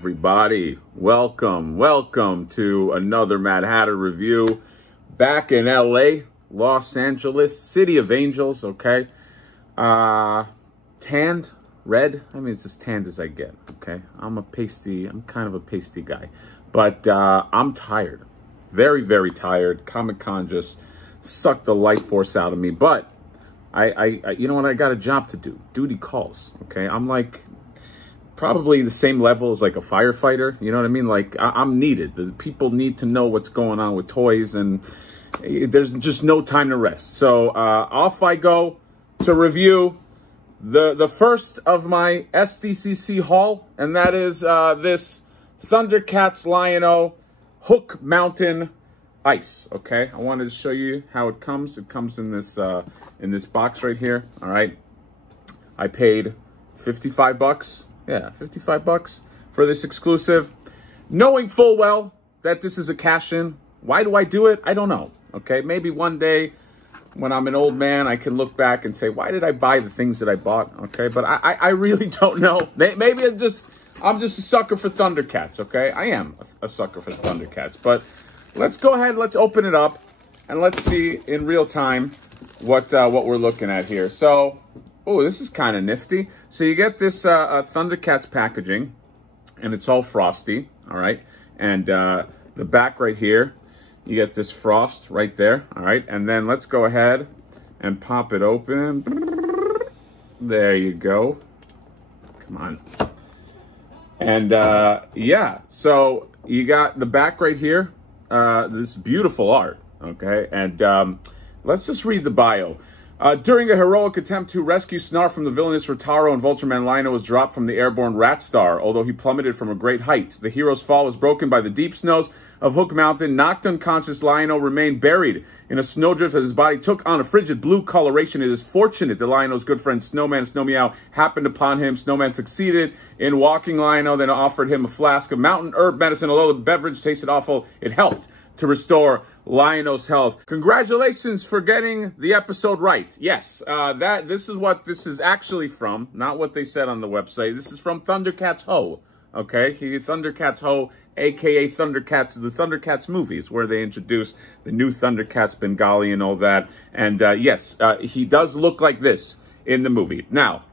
everybody. Welcome to another Mad Hatter review. Back in LA, Los Angeles, City of Angels, okay? Tanned, red. I mean, it's as tanned as I get, okay? I'm kind of a pasty guy. But I'm tired. Very, very tired. Comic-Con just sucked the life force out of me. But you know what? I got a job to do. Duty calls, okay? I'm like probably the same level as like a firefighter. You know what I mean? Like I'm needed. The people need to know what's going on with toys, and there's just no time to rest. So off I go to review the first of my SDCC haul, and that is this THUNDERCATS Lion-O Hook Mountain Ice. Okay, I wanted to show you how it comes. It comes in this box right here. All right, I paid 55 bucks. Yeah, 55 bucks for this exclusive, knowing full well that this is a cash-in. Why do I do it? I don't know. Okay, maybe one day when I'm an old man, I can look back and say, why did I buy the things that I bought? Okay, but I really don't know. Maybe I'm just a sucker for THUNDERCATS. Okay, I am a sucker for THUNDERCATS. But let's go ahead, let's open it up, and let's see in real time what we're looking at here. So, oh, this is kind of nifty. So you get this THUNDERCATS packaging, and it's all frosty, all right? And the back right here, you get this frost right there, all right? And then let's go ahead and pop it open. There you go. Come on. And yeah, so you got the back right here, this beautiful art, okay? And let's just read the bio. During a heroic attempt to rescue Snar from the villainous Rotaro and Vultureman, Lion-O was dropped from the airborne Rat Star. Although he plummeted from a great height, the hero's fall was broken by the deep snows of Hook Mountain. Knocked unconscious, Lion-O remained buried in a snowdrift as his body took on a frigid blue coloration. It is fortunate that Lion-O's good friend Snowman, Snowmeow, happened upon him. Snowman succeeded in walking Lion-O, then offered him a flask of mountain herb medicine. Although the beverage tasted awful, it helped to restore Lion-O's health. Congratulations for getting the episode right. Yes, this is what this is actually from, not what they said on the website. This is from THUNDERCATS Ho. Okay, THUNDERCATS Ho, aka THUNDERCATS, the THUNDERCATS movies, where they introduced the new THUNDERCATS Bengali and all that. And yes, he does look like this in the movie. Now,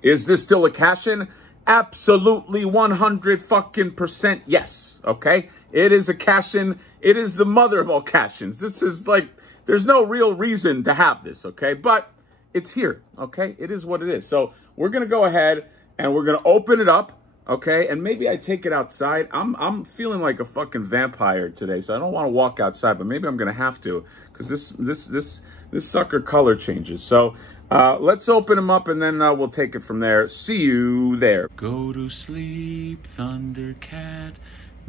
is this still a cash-in? Absolutely 100% yes, okay? It is a cash-in. It is the mother of all cash-ins. This is like, there's no real reason to have this, okay? But it's here, okay? It is what it is. So we're going to go ahead and we're going to open it up, okay? And maybe I take it outside. I'm feeling like a fucking vampire today, so I don't want to walk outside, but maybe I'm going to have to, because this sucker color changes. So let's open them up, and then we'll take it from there. See you there. Go to sleep, THUNDERCAT.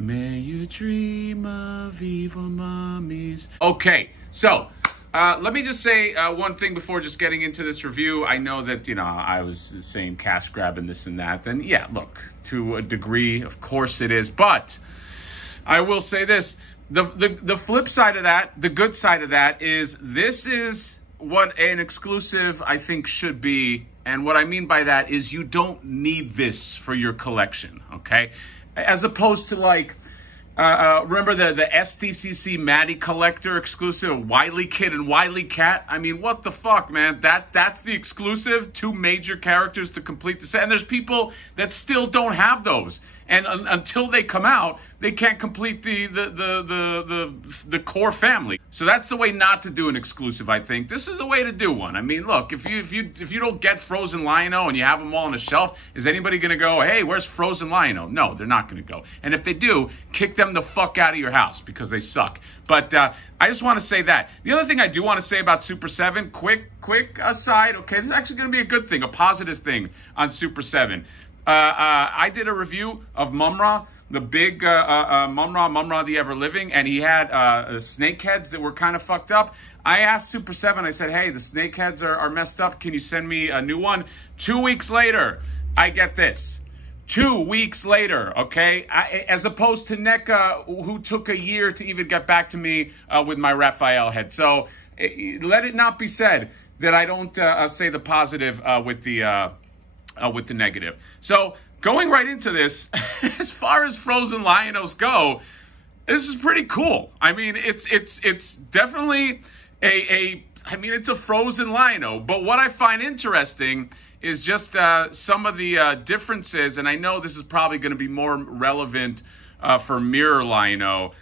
May you dream of evil mummies. Okay, so let me just say one thing before just getting into this review. I know that, you know, I was saying cash grab and this and that. And yeah, look, to a degree, of course it is. But I will say this. The flip side of that, the good side of that is this is what an exclusive, I think, should be. And what I mean by that is you don't need this for your collection, okay? As opposed to like, remember the SDCC Maddie Collector exclusive, Wily Kid and Wily Cat? I mean, what the fuck, man? That's the exclusive, 2 major characters to complete the set. And there's people that still don't have those. And until they come out, they can't complete the core family. So that's the way not to do an exclusive, I think. This is the way to do one. I mean, look, if you don't get Frozen Lion-O and you have them all on a shelf, is anybody going to go, hey, where's Frozen Lion-O? No, they're not going to go. And if they do, kick them the fuck out of your house because they suck. But I just want to say that. The other thing I do want to say about Super7, quick aside, okay, this is actually going to be a good thing, a positive thing on Super7. I did a review of Mumra, the big Mumra the Ever Living, and he had snake heads that were kind of fucked up. I asked Super7, I said, hey, the snake heads are messed up. Can you send me a new one? 2 weeks later, I get this. 2 weeks later, okay? As opposed to NECA, who took a year to even get back to me with my Raphael head. So let it not be said that I don't say the positive with the negative. So going right into this, as far as frozen Lionos go, this is pretty cool. I mean, it's definitely I mean, it's a frozen Liono, but what I find interesting is just some of the differences, and I know this is probably going to be more relevant for mirror Liono,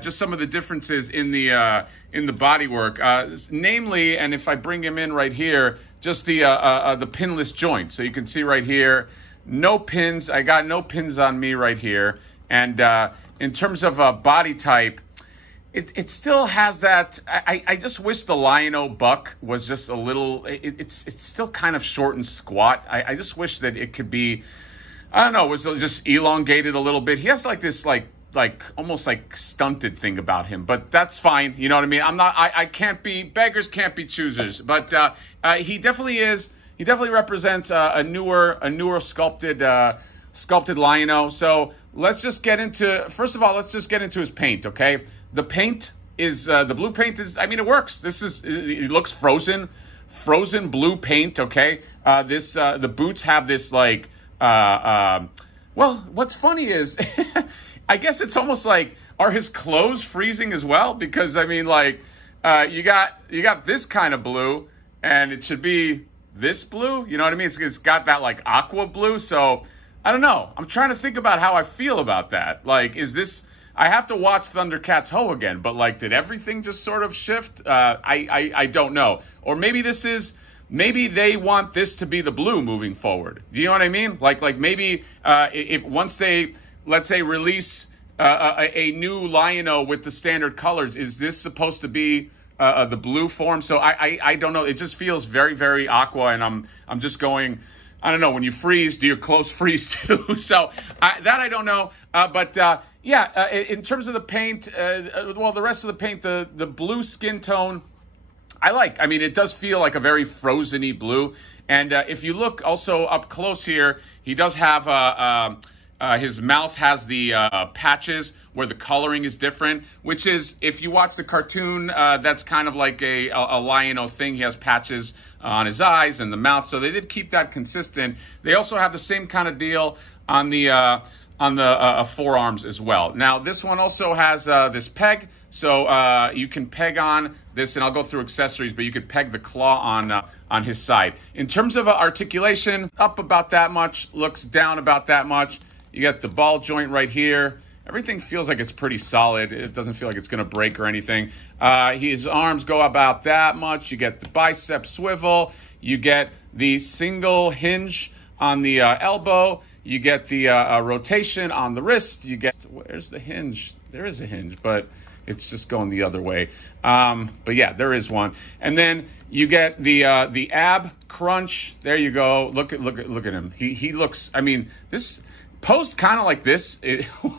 just some of the differences in the bodywork, namely, and if I bring him in right here, just the pinless joint. So you can see right here, no pins. I got no pins on me right here, and in terms of body type, it still has that. I just wish the Liono buck was just a little. It's still kind of short and squat. I just wish that it could be, I don't know, was just elongated a little bit. He has like this like almost like stunted thing about him, but that's fine. You know what I mean? I can't be, beggars can't be choosers, but he definitely is. He definitely represents a newer sculpted Liono. So let's just get into, first of all, let's just get into his paint, okay? The paint is, the blue paint is, I mean, it works. It looks frozen blue paint, okay? The boots have this like, well, what's funny is, I guess it's almost like, are his clothes freezing as well? Because I mean, like, you got this kind of blue, and it should be this blue. You know what I mean? It's got that like aqua blue. So I don't know. I'm trying to think about how I feel about that. Like, is this? I have to watch THUNDERCATS Ho again, but like, did everything just sort of shift? I don't know. Or maybe maybe they want this to be the blue moving forward. Do you know what I mean? Like maybe if once they, let's say, release a new Liono with the standard colors, is this supposed to be the blue form? So I don't know. It just feels very, very aqua, and I'm just going, I don't know, when you freeze, do your clothes freeze too? So that I don't know. Yeah, in terms of the paint, well, the rest of the paint, the blue skin tone, I like. I mean, it does feel like a very frozen-y blue. And if you look also up close here, he does have his mouth has the patches where the coloring is different, which is, if you watch the cartoon, that's kind of like a Liono thing. He has patches on his eyes and the mouth, so they did keep that consistent. They also have the same kind of deal on the forearms as well. Now, this one also has this peg, so you can peg on this, and I'll go through accessories, but you could peg the claw on his side. In terms of articulation, up about that much, looks down about that much. You got the ball joint right here. Everything feels like it's pretty solid. It doesn't feel like it's going to break or anything. His arms go about that much. You get the bicep swivel. You get the single hinge on the elbow. You get the rotation on the wrist. You get, where's the hinge? There is a hinge, but it's just going the other way. But yeah, there is one. And then you get the ab crunch. There you go. Look at him. He looks, I mean, this posed kind of like this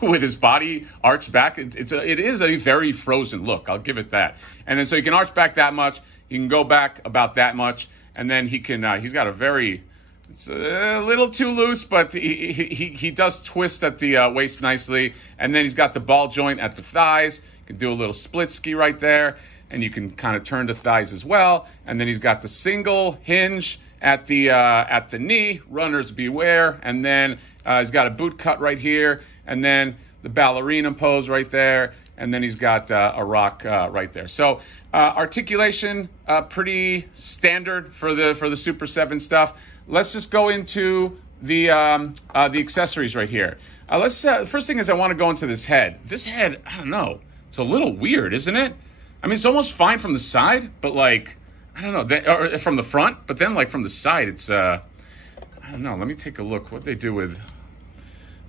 with his body arched back. It is a very frozen look. I'll give it that. And then so you can arch back that much. You can go back about that much, and then he can. He's got a very. It's a little too loose, but he does twist at the waist nicely. And then he's got the ball joint at the thighs. You can do a little split ski right there, and you can kind of turn the thighs as well. And then he's got the single hinge at the knee. Runners beware. And then he's got a boot cut right here, and then the ballerina pose right there, and then he's got a rock right there. So articulation, pretty standard for the Super7 stuff. Let's just go into the accessories right here. First thing is, I want to go into this head. This head, I don't know, it's a little weird, isn't it? I mean, it's almost fine from the side, but like, I don't know, or from the front, but then like from the side, it's I don't know. Let me take a look what they do with.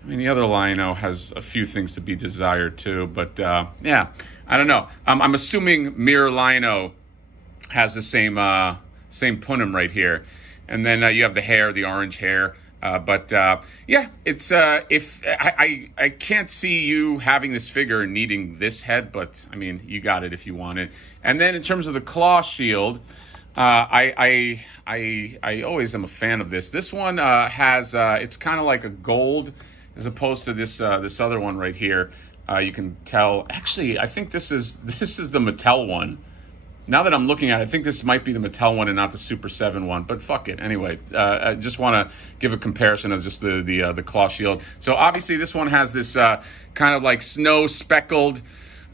I mean, the other Liono has a few things to be desired too, but yeah, I don't know. I'm assuming Mirror Liono has the same punim right here, and then you have the hair, the orange hair. Yeah, it's if I can't see you having this figure and needing this head, but I mean, you got it if you want it. And then in terms of the claw shield, I always am a fan of this. This one has it's kind of like a gold as opposed to this other one right here. You can tell. Actually, I think this is the Mattel one. Now that I'm looking at it, I think this might be the Mattel one and not the Super7 one, but fuck it. Anyway, I just want to give a comparison of just the claw shield. So obviously this one has this kind of like snow speckled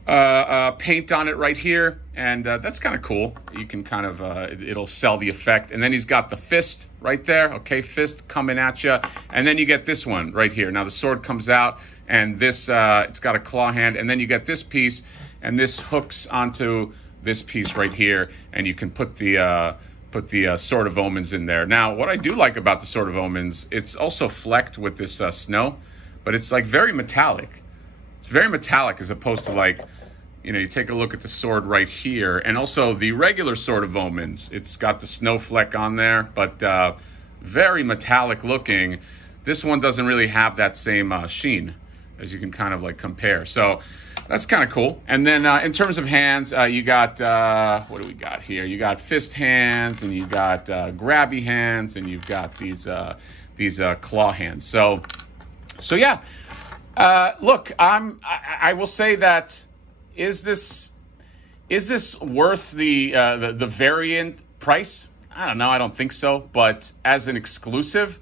paint on it right here, and that's kind of cool. You can kind of, it'll sell the effect. And then he's got the fist right there, okay, fist coming at you. And then you get this one right here. Now the sword comes out, and this, it's got a claw hand, and then you get this piece, and this hooks onto this piece right here, and you can put the Sword of Omens in there. Now, what I do like about the Sword of Omens, it's also flecked with this snow, but it's like very metallic. It's very metallic as opposed to like, you know, you take a look at the sword right here, and also the regular Sword of Omens. It's got the snow fleck on there, but very metallic looking. This one doesn't really have that same sheen, as you can kind of like compare. So that's kind of cool. And then in terms of hands, you got, what do we got here? You got fist hands, and you got grabby hands, and you've got these claw hands. So yeah. Look, I will say that is this worth the variant price? I don't know. I don't think so. But as an exclusive,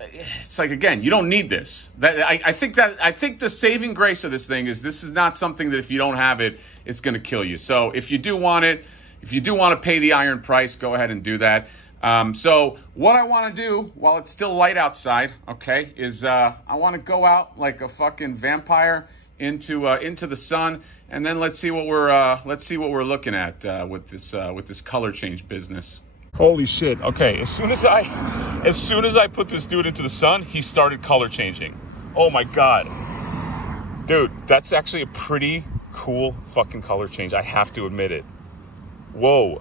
it's like, again, you don't need this. I think the saving grace of this thing is this is not something that if you don't have it, it's going to kill you. So if you do want it, if you do want to pay the iron price, go ahead and do that. So what I want to do while it's still light outside, okay, is I want to go out like a fucking vampire into the sun, and then let's see what we're looking at with this color change business. Holy shit. Okay, as soon as I put this dude into the sun, he started color changing. Oh my god. Dude, that's actually a pretty cool fucking color change. I have to admit it. Whoa.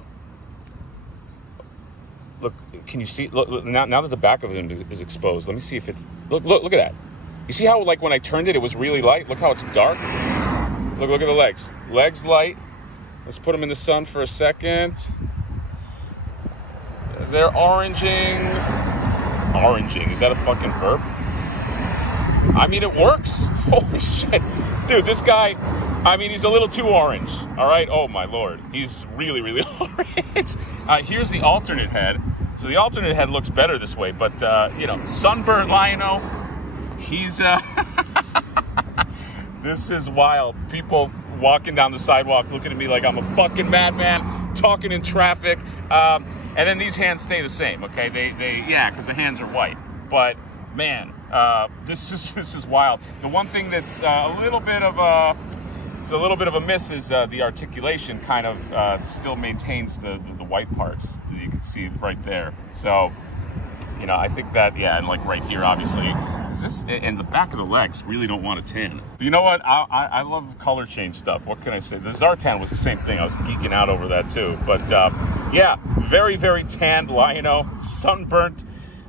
Look, can you see? Look, now that the back of him is exposed, let me see if it. Look at that. You see how, like, when I turned it, it was really light? Look how it's dark. Look at the legs. Legs light. Let's put them in the sun for a second. They're oranging. Oranging, is that a fucking verb? I mean, it works. Holy shit. Dude, this guy, I mean, he's a little too orange. All right? Oh, my Lord. He's really, really orange. Here's the alternate head. So the alternate head looks better this way. But, you know, sunburnt Lion-O, he's... This is wild. People walking down the sidewalk looking at me like I'm a fucking madman, talking in traffic. And then these hands stay the same, okay? Yeah, because the hands are white. But, man, this is wild. The one thing that's a little bit of a miss is the articulation kind of still maintains the white parts that you can see right there. So, you know, I think that, yeah, and like right here, obviously, and the back of the legs really don't want to tan. You know what? I love color change stuff. What can I say? The Zartan was the same thing. I was geeking out over that too. But yeah, very, very tanned Lion-O, sunburnt,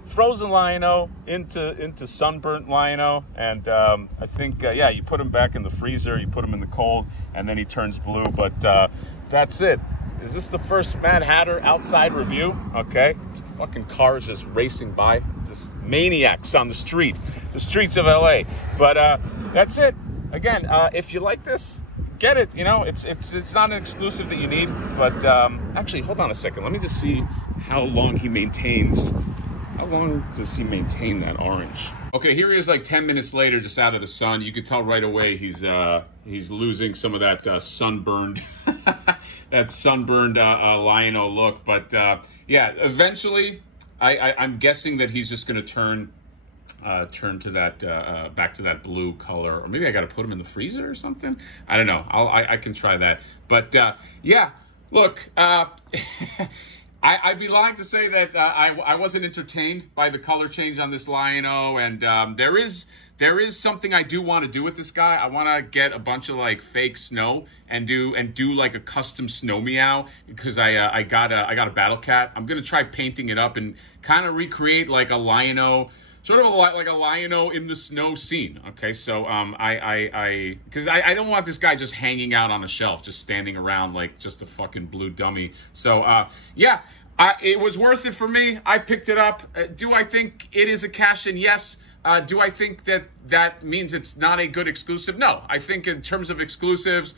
frozen Lion-O into sunburnt Lion-O, and I think yeah, you put him back in the freezer, you put him in the cold, and then he turns blue. But that's it. Is this the first Mad Hatter outside review? Okay, fucking cars just racing by, just maniacs on the streets of LA. But that's it. Again, if you like this, get it. You know, it's not an exclusive that you need. But actually, hold on a second. Let me just see how long he maintains. How long does he maintain that orange? Okay, here he is like 10 minutes later, just out of the sun. You can tell right away he's losing some of that sunburned Lion-O look. But yeah, eventually, I'm guessing that he's just going to turn to that back to that blue color, or maybe I got to put him in the freezer or something. I don't know. I can try that. But yeah, look. I'd be lying to say that I wasn't entertained by the color change on this Lion-O, and there is something I do want to do with this guy. I want to get a bunch of like fake snow and do like a custom snow meow, because I got a battle cat. I'm gonna try painting it up and kind of recreate like a Lion-O. Sort of like a Lion-O in the snow scene, okay? So because I don't want this guy just hanging out on a shelf, just standing around like just a fucking blue dummy. So yeah, it was worth it for me. I picked it up. Do I think it is a cash-in? Yes. Do I think that means it's not a good exclusive? No. I think in terms of exclusives,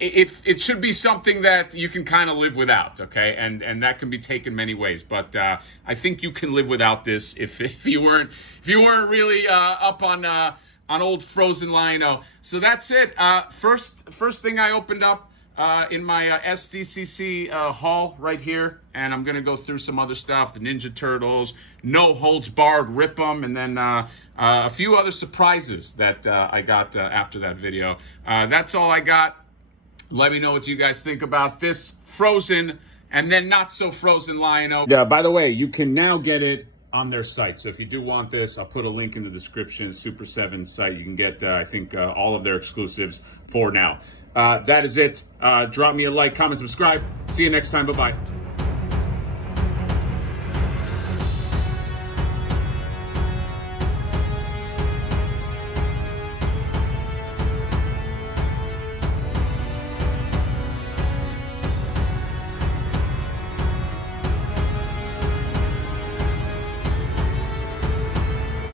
it should be something that you can kind of live without, okay? And that can be taken many ways. But I think you can live without this if you weren't really up on old frozen lino. So that's it. First thing I opened up in my SDCC haul right here, and I'm gonna go through some other stuff, the Ninja Turtles, no holds barred, rip 'em, and then a few other surprises that I got after that video. That's all I got. Let me know what you guys think about this frozen and then not so frozen lino. By the way, you can now get it on their site. So if you do want this, I'll put a link in the description. Super7 site. You can get, I think, all of their exclusives for now. That is it. Drop me a like, comment, subscribe. See you next time. Bye-bye.